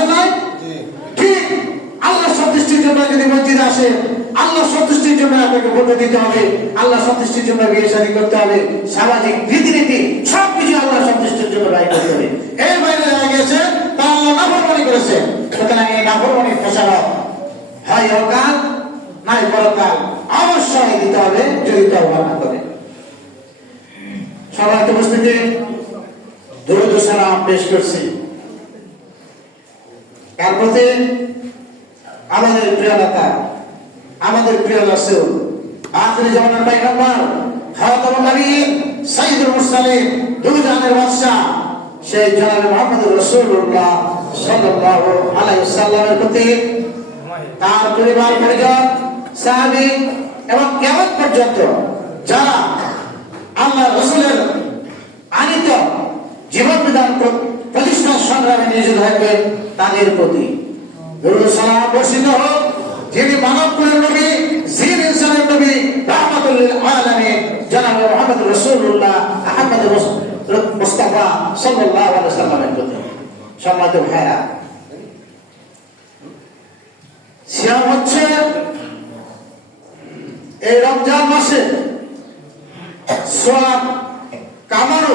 আসেন নাই? ঠিক আল্লাহ সন্তুষ্টির জন্য যদি মসজিদে আসে, আল্লাহ সন্তুষ্টির জন্য আপনাকে ভোট দিতে হবে, আল্লাহ সন্তুষ্টির জন্য বিয়ে শাদী করতে হবে, সামাজিক রীতিনীতি সবকিছু আল্লাহ সন্তুষ্টির জন্য ব্যয় করতে হবে। এর বাইরে যারা গেছে তা আল্লাহ নাফরমানি করেছে। সুতরাং এই নাফরমানির ফেসারত হয় ইহকাল নাই পরকাল, অবশ্যই দিতে হবে যদি তওবা না করে। সম্মানিত উপস্থিতি, দরুদ ও সালাম পেশ করছি কার প্রতি? আমাদের প্রিয় নেতা, আমাদের প্রিয় রাসূল, আখিরি জামানার পয়গম্বর, খাতামুন নবীয়্যিন, সাইয়্যিদুল মুরসালিন, দুই জাহানের বাদশা সেই জনাবে মুহাম্মদুর রাসূলুল্লাহ সাল্লাল্লাহু আলাইহি ওয়াসাল্লামের প্রতি, তার পরিবার পরিজন, সাহাবী এবং কিয়ামত পর্যন্ত যারা আল্লাহ রাসূলের আনিত জীবন বিধান প্রতিষ্ঠার সংগ্রামে নিয়োজিত থাকবেন তাদের প্রতি দরুদ ও সালাম বর্ষিত হোক, যিনি মানবকুলের নবী, জিন ইনসানের নবী, রাহমাতুল লিল আলামিন জনাবে মুহাম্মদ রাসূলুল্লাহ আহমদ মুস্তাফা সাল্লাল্লাহু আলাইহি ওয়াসাল্লামের প্রতি। সম্মানিত ভাইরা, সিয়াম হচ্ছে এই রমজান মাসে সওয়াব কামানো,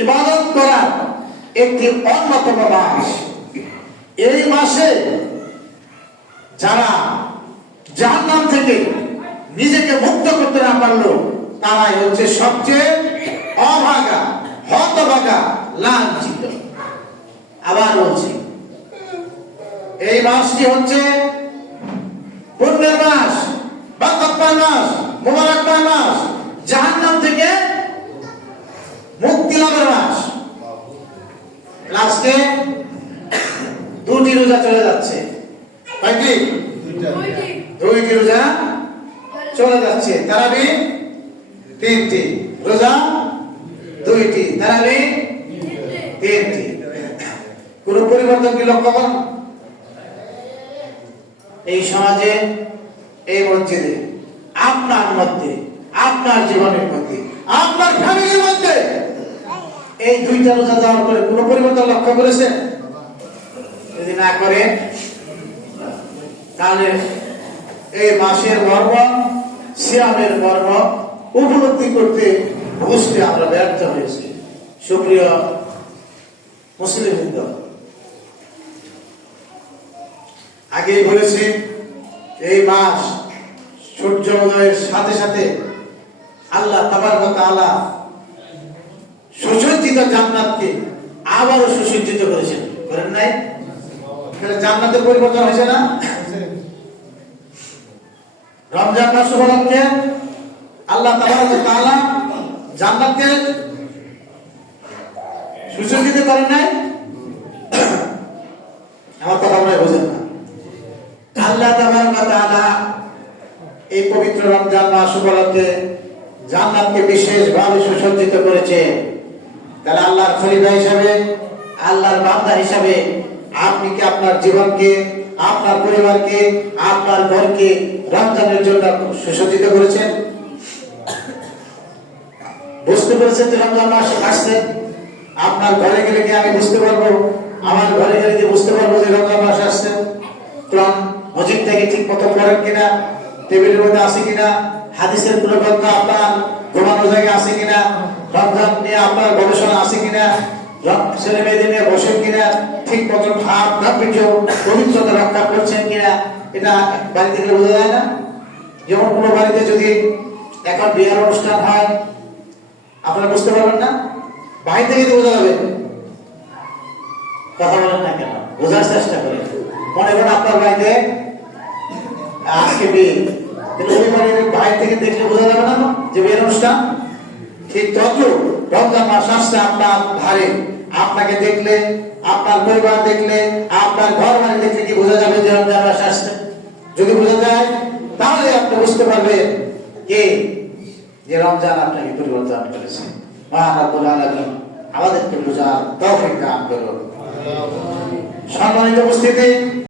ইবাদত করার একটি অন্যতম মাস। এই মাসে যারা জাহান্নাম থেকে নিজেকে মুক্ত করতে না পারলো তারাই হচ্ছে সবচেয়ে অভাগা, হতভাগা, লাঞ্ছিত। আবার বলছি, এই মাসটি হচ্ছে পুণ্যের মাস, বরকতময় মাস, মুবারকময় মাস, জাহান্নাম থেকে মুক্তি লাভের মাস। আজকে দুটি রোজা চলে যাচ্ছে, কয়টি? দুইটি রোজা চলে যাচ্ছে। তারাবি তিনটি, রোজা দুইটি, তারাবি তিনটি। কোন পরিবর্তন কি লক্ষ্য করেন? এই সমাজে, এই মসজিদে, আপনার মধ্যে, আপনার জীবনের মধ্যে, আপনার ফ্যামিলির মধ্যে এই দুইটা রোজা দেওয়ার পরে কোন পরিবর্তন লক্ষ্য করেছেন? যদি না করে তাহলে এই মাসের মর্ম, সিয়ামের মর্ম উপলব্ধি করতে, বুঝতে আমরা ব্যর্থ হয়েছি। সুপ্রিয় মুসলিমবৃন্দ, আগেই বলেছি এই মাস সূর্য উদয়ের সাথে সাথে আল্লাহ তাবারক ওয়া তাআলা সুসজ্জিত জান্নাতকে আবারও সুসজ্জিত করেছেন, করেন নাই? জান্নাতের পরিবর্তন হয়েছে না? রমজান মাস উপলক্ষে আল্লাহ তাবারক ওয়া তাআলা জান্নাতকে সুসজ্জিত করেন নাই? আমার কথা মনে বোঝেন না? আল্লাহ তাবারক ওয়া তাআলা এই পবিত্র রমজান মাস উপলক্ষে জান্নাতকে বিশেষভাবে সুসজ্জিত করেছে। তাহলে আল্লাহর খলিফা হিসাবে, আল্লাহর বান্দা হিসাবে আপনি কি আপনার জীবনকে, আপনার পরিবারকে, আপনার ঘরকে রমজানের জন্য সুসজ্জিত করেছেন? বুঝতে পেরেছেন যে রমজান মাস আসছে? আপনার ঘরে গেলে কি আমি বুঝতে পারবো? আমার ঘরে গেলে কি বুঝতে পারবো যে রমজান মাস আসছে? কোরআন মজিদ থেকে ঠিক মতো পড়েন কিনা, টেবিলের মধ্যে আছে কিনা, হাদিসের কোনো গ্রন্থ আপনার ঘুমানোর জায়গায় আছে কিনা, রমজান নিয়ে আপনার গবেষণা আছে কিনা, ছেলে মেয়েদের নিয়ে বসেন কিনা, ঠিক মতো ভাব গাম্ভীর্য পবিত্রতা রক্ষা করছেন কিনা, এটা বাড়ি থেকে বোঝা যায় না? যেমন কোনো বাড়িতে যদি এখন বিয়ের অনুষ্ঠান হয়, আপনারা বুঝতে পারবেন না? বাড়ি থেকে বোঝা যাবে? কথা বলেন না কেন? বোঝার চেষ্টা করেন। মনে করেন আপনার বাড়িতে আজকে বিয়ে, ওই বাড়ির বাইরে থেকে দেখলে বোঝা যাবে না যে বিয়ের অনুষ্ঠান? ঠিক তত রমজান মাস আসছে আপনার ধারে, আপনাকে দেখলে, আপনার পরিবার দেখলে, আপনার ঘর বাড়ি দেখলে কি বোঝা যাবে যে রমজান মাস আসছে? যদি বোঝা যায় তাহলে আপনি বুঝতে পারবেন কে যে রমজান আপনাকে পরিবর্তন করেছে। মহান রব্বুল আলামিন আমাদেরকে বোঝার তৌফিক দান করুন। সম্মানিত উপস্থিতি,